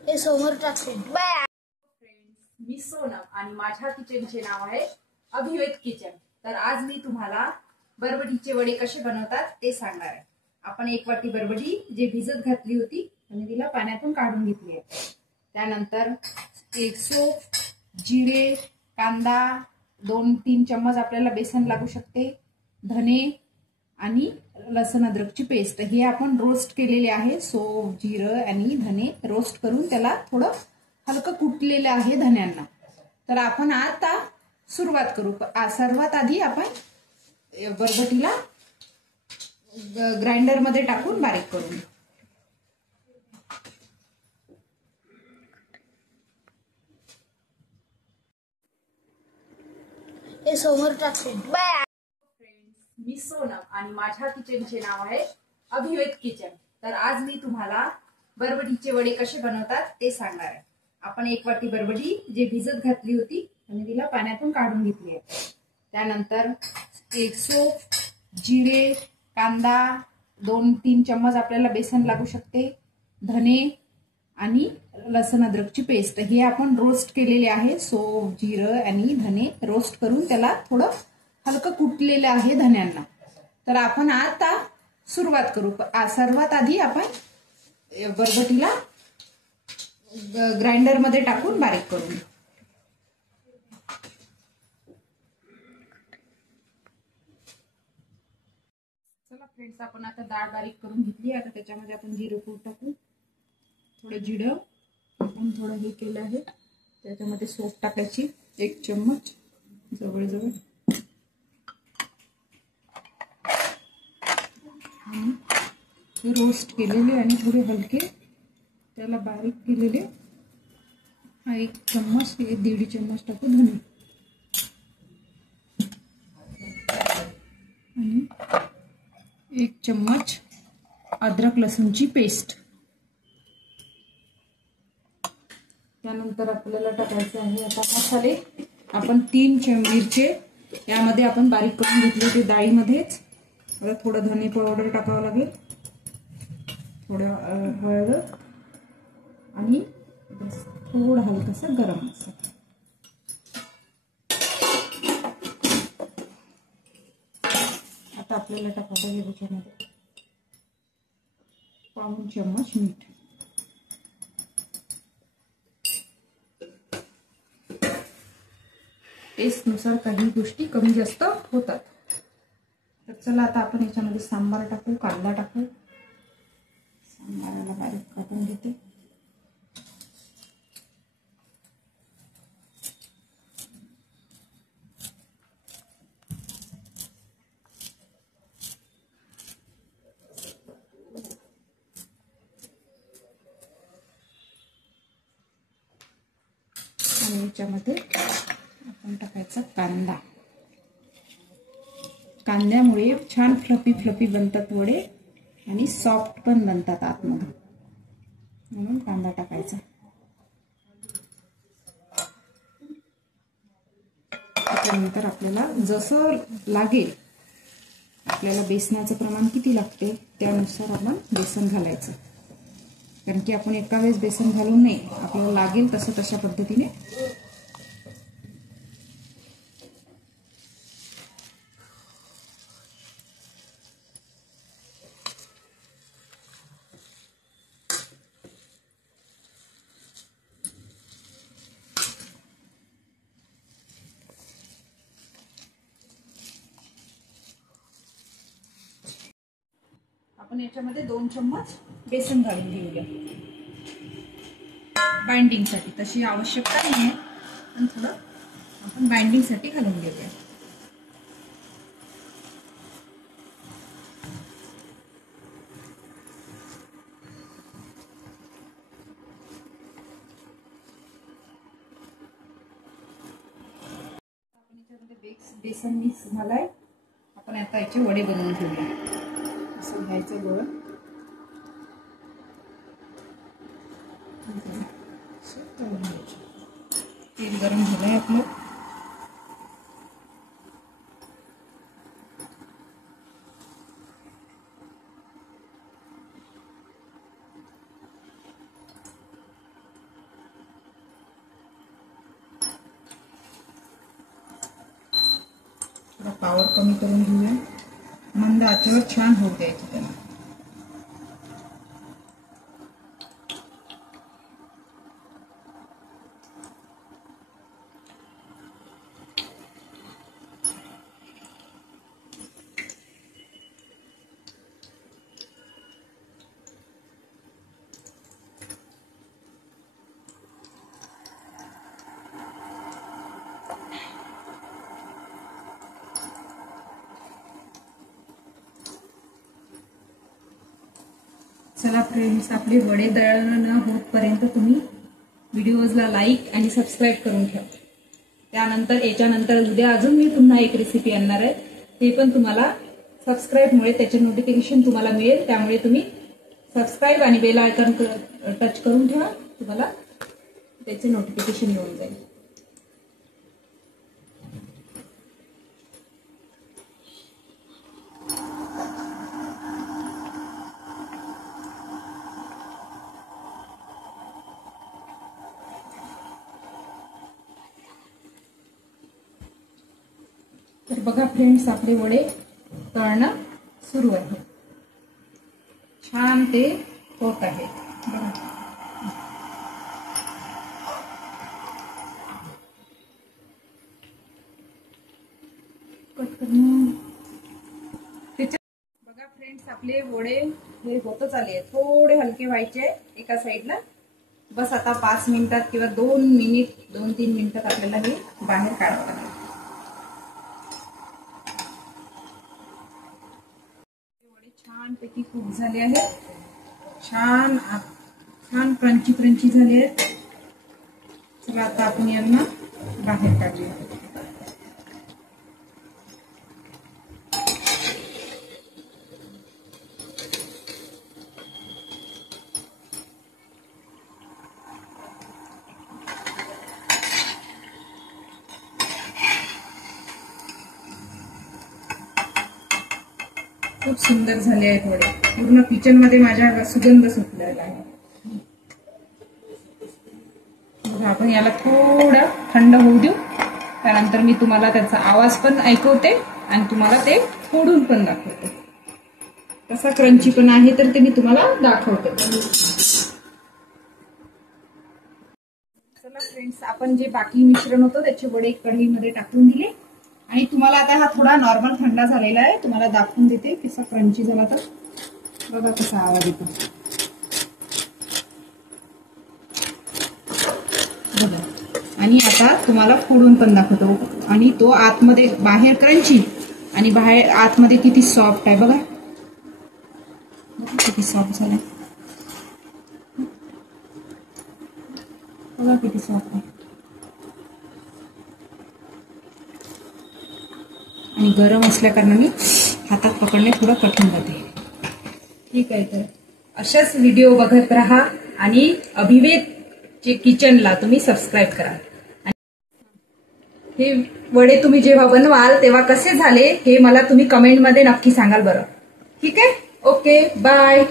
हे समोर टाकते बाय. फ्रेंड्स, मी सोनम आणि माझ्या किचनचे नाव आहे अभिवेद किचन. तर आज मी तुम्हाला बरबटीचे वडे कसे बनवतात ते सांगणार आहे. आपण 1 वाटी बरबटी जे भिजत घातली होती आणि तिला पाण्यातून काढून घेतली आहे. त्यानंतर 1 सोप, जिरे, कांदा, 2-3 चम्मच आपल्याला बेसन लागू शकते, धने आणि लसण अद्रकची पेस्ट हे आपण रोस्ट केलेले आहे. सोप, जिरं आणि धने रोस्ट करून त्याला थोडं हलकं कुटलेलं आहे धन्यांना. तर आपण आता सुरुवात करू. सर्वात आधी आपण बरबटीला ग्राइंडर मध्ये टाकून बारीक करू. हे समोर टाकते बाय. फ्रेंड्स, मी सोनम आणि माझ्या किचनचे नाव आहे अभिवेद किचन. तर आज मी तुम्हाला बरबटीचे वडे कसे बनवतात ते सांगणार आहे. आपण 1 वाटी बरबटी जे भिजत घातली होती आणि तिला पाण्यातून काढून घेतली आहे. त्यानंतर 1 सोप, जिरे, कांदा, 2-3 चम्मच आपल्याला बेसन लागू शकते, धने आणि लसण अद्रकची पेस्ट हे आपण रोस्ट केलेले आहे. सोप, जिरं आणि धने रोस्ट करून त्याला थोडं हलकं कुटलेलं आहे धन्यांना. तर आपण आता सुरुवात करू. सर्वात आधी आपण बरबटीला ग्राइंडर मध्ये टाकून बारीक करू. चला फ्रेंड्स, आपण आता डाळ बारीक करून घेतली. आता त्याच्यामध्ये आपण जिरं पूड टाकू, थोडं जिरं आपण थोडं हे केलं आहे. त्याच्यामध्ये सोप टाकायची 1 चम्मच जवळजवळ, रोस्ट केलेले आणि थोडे हलके त्याला बारीक केलेले 1 चम्मच 1.5 चम्मच टाकू धने आणि 1 चम्मच अद्रक लसूणची पेस्ट. त्यानंतर आपल्याला टाकायचे आहे आता मसाले. आपण 3 मिरचे यामध्ये आपण बारीक करून घेतले ते डाळीमध्येच. थोडं धने पावडर टाकावं लागेल, थोडं हळद आणि थोडं हलकासा गरम मसाला. आता आपल्याला टाकायचं आहे त्याच्यामध्ये 1 चम्मच मीठ. टेस्टनुसार काही गोष्टी कमी जास्त होतात. तर चला आता आपण याच्यामध्ये सांबार टाकू, कांदा टाकू. सांबाराला बारीक कापून घेते. आणि याच्यामध्ये आपण टाकायचा कांदा. कांद्यामुळे छान फ्लफी बनतात वडे आणि सॉफ्ट पण बनतात आतमध्ये, म्हणून कांदा टाकायचा. त्यानंतर आपल्याला जसं लागेल, आपल्याला बेसनाचं प्रमाण किती लागते त्यानुसार आपण बेसन घालायचं. कारण की आपण एका वेळेस बेसन घालू नये, आपल्याला लागेल तसं तशा पद्धतीने. आपण याच्यामध्ये 2 चम्मच बेसन घालून घेऊया बाइंडिंगसाठी. तशी आवश्यकता नाही आहे, पण थोडं आपण बाइंडिंगसाठी घालून घेऊया. आपण याच्यामध्ये बेसन मिक्स झालाय. आपण आता याचे वडे बनवून घेऊया. असं घ्यायचं गोळ, तेल गरम झालंय आपलं. पावर कमी करून घेऊया. मंद आचेवर छान होऊ द्यायचं त्याला. चला फ्रेंड्स, आपले वडे दळण होतपर्यंत तुम्ही व्हिडिओजला लाईक आणि सबस्क्राईब करून ठेवा. त्यानंतर याच्यानंतर उद्या अजून मी पुन्हा एक रेसिपी आणणार आहे. ते पण तुम्हाला सबस्क्राईबमुळे त्याचे नोटिफिकेशन तुम्हाला मिळेल. त्यामुळे तुम्ही सबस्क्राईब आणि बेल आयकॉन टच करून ठेवा. तुम्हाला त्याचे नोटिफिकेशन मिळून जाईल. तर बघा फ्रेंड्स, आपले वडे तळणं सुरू आहे. छान ते होत आहे. बघा कट करून बघा फ्रेंड्स, आपले वडे हे होतच आले आहेत. थोडे हलके व्हायचे एका साईडला. बस आता 5 मिनिटात किंवा 2-3 मिनिटात आपल्याला हे बाहेर काढावं लागेल. छानपैकी कुक झाले आहेत. छान क्रंची झाले आहेत. चला आता आपण यांना बाहेर काढूया. खूप सुंदर झाले आहेत वडे. पूर्ण किचन मध्ये माझ्या सुगंध सुटलेला आहे. आपण याला थोडं थंड होऊ देऊ. त्यानंतर मी तुम्हाला त्याचा आवाज पण ऐकवते आणि तुम्हाला ते फोडून पण दाखवते. कसा क्रंची पण आहे तर ते मी तुम्हाला दाखवते. चला फ्रेंड्स, आपण जे बाकी मिश्रण होतं त्याचे वडे कढईमध्ये टाकून दिले. आणि तुम्हाला आता हा थोडा नॉर्मल थंडा झालेला आहे. तुम्हाला दाखवून देते कसा क्रंची झाला तर. बघा कसा आवाज येतो. बघा. आणि आता तुम्हाला फोडून पण दाखवतो. आणि तो आतमध्ये बाहेर क्रंची आणि बाहेर आतमध्ये किती सॉफ्ट आहे. बघा किती सॉफ्ट झाला. बघा किती सॉफ्ट आहे. आणि गरम असल्या कारणाने हातात पकडणे थोडं कठीण जाते. ठीक आहे, तर अशाच व्हिडिओ बघत राहा आणि अभिवेद किचनला तुम्ही सबस्क्राईब करा. हे वडे तुम्ही जेव्हा बनवाल तेव्हा कसे झाले हे मला तुम्ही कमेंटमध्ये नक्की सांगाल बरं. ठीक आहे, ओके, बाय.